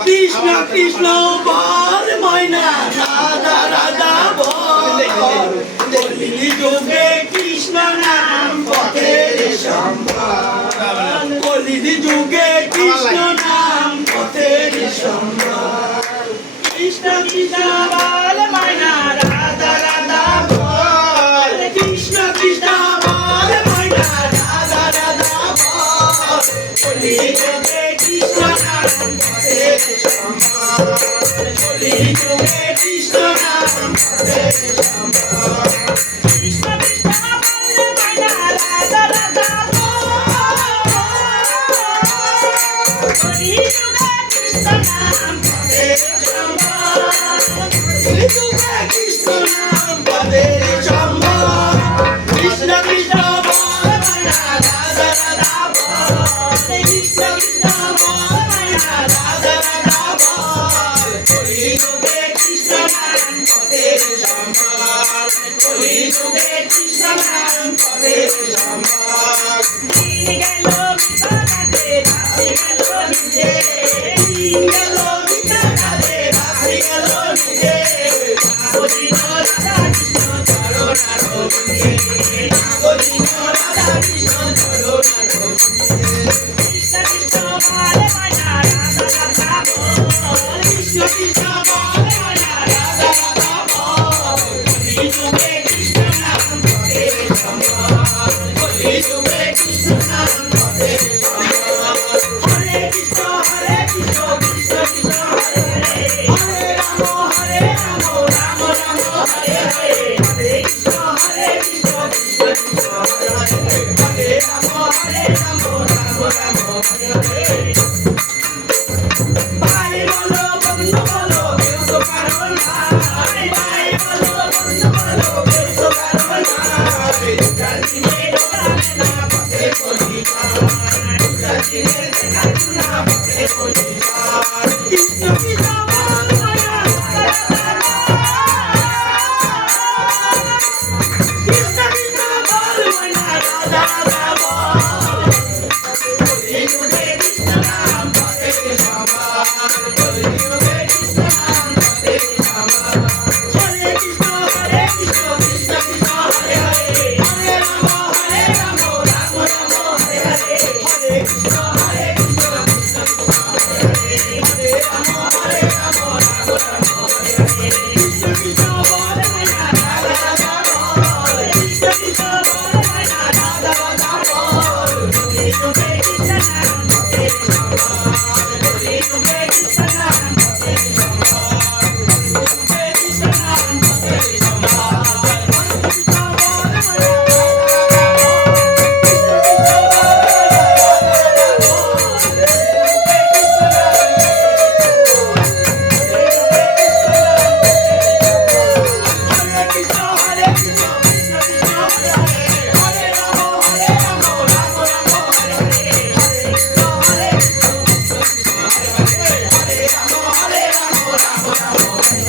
কৃষ্ণ কৃষ্ণ বল ময়না রাধা রাধা বল কলি যুগে কৃষ্ণ নাম পথের সম্বল কলি যুগে কৃষ্ণ নাম পথের সম্বল কৃষ্ণ কৃষ্ণ বল ময়না রাধা রাধা বল কৃষ্ণ কৃষ্ণ বল ময়না রাধা রাধা বল কলি যুগে কৃষ্ণ নাম পথের সম্বল কলি যুগে কৃষ্ণ নাম পথের সম্বল কৃষ্ণ কৃষ্ণ বল ময়না রাধা রাধা বল কলি যুগে কৃষ্ণ নাম পথের সম্বল কলি যুগে কৃষ্ণ নাম পথের সম্বল কৃষ্ণ কৃষ্ণ বল ময়না রাধা রাধা বল কৃষ্ণ কৃষ্ণ বল ময়না রাধা রাধা বল কলি যুগে কৃষ্ণ নাম পথের সম্বল কলি যুগে কৃষ্ণ নাম পথের সম্বল দিন গেল বিপদাতে রাত্রি গেল নিজে দিন গেল বিপদাতে রাত্রি গেল নিজে নাগদিন রাধা কৃষ্ণ চরণার বন্দে নাগদিন রাধা কৃষ্ণ চরণার বন্দে কৃষ্ণ কৃষ্ণ বল ময়না রাধা রাধা বল কৃষ্ণ কৃষ্ণ বল ময়না রাধা রাধা বল কলি যুগে কৃষ্ণ নাম পথের সম্বল কলি যুগে কৃষ্ণ নাম পথের সম্বল হরে কৃষ্ণ কৃষ্ণ কৃষ্ণ হরে হরে রাম রাম রাম হরে হরে হরে কৃষ্ণ কৃষ্ণ কৃষ্ণ হরে হরে হরে রাম রাম রাম হরে হরে ভাই বলো বন্ধু বলো কেউ তো কারো নাই ভাই বলো বন্ধু বলো কেউ তো কারো নাই জাতিনে দোলাবে না পথে কলি যায় জাতিনে দেখাচ্ছ না পথে কলি যায় কৃষ্ণ কৃষ্ণ বল ময়না রাধা রাধা কৃষ্ণ কৃষ্ণ বল ময়না রাধা রাধা বল কলি যুগে কৃষ্ণ নাম পথের সম্বল কলি যুগে কৃষ্ণ নাম পথের সম্বল হরে কৃষ্ণ কৃষ্ণ কৃষ্ণ হরে হরে হরে রাম রাম রাম হরে হরে হরে কৃষ্ণ কৃষ্ণ কৃষ্ণ হরে হরে হরে রাম রাম রাম হরে হরে কৃষ্ণ কৃষ্ণ বল ময়না রাধা রাধা বল কৃষ্ণ কৃষ্ণ বল ময়না রাধা রাধা বল কলি যুগে কৃষ্ণ নাম পথের সম্বল কলি যুগে কৃষ্ণ নাম পথের সম্বল কলি যুগে কৃষ্ণ নাম পথের সম্বল কৃষ্ণ বল ময়না হরে কৃষ্ণ হরে কৃষ্ণ কৃষ্ণ কৃষ্ণ হরে হরে হরে রাম রাম রাম হরে হরে হরে কৃষ্ণ কৃষ্ণ কৃষ্ণ হরে হরে হরে রাম রাম রাম হরে